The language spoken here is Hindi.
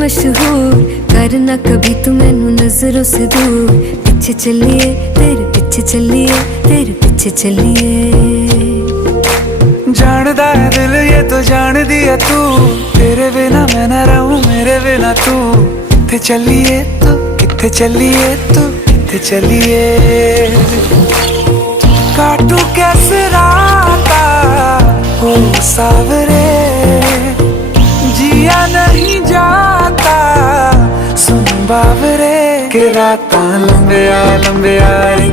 मशहूर, करना कभी तू मैनू नजरों से दूर। पीछे चलिए तेरे पीछे चलिए, तेरे पीछे चलिए। जानदा है दिल ये तो जान दिया तू, तेरे बिना मैं ना रहूं मेरे बिना तू। किथे चलिए तू, किथे चलिए तू, किथे चलिए। काटू कैसे राता ओ सावरे, जिया नहीं जाता सुन बावरे। के रातां लंबे आ रे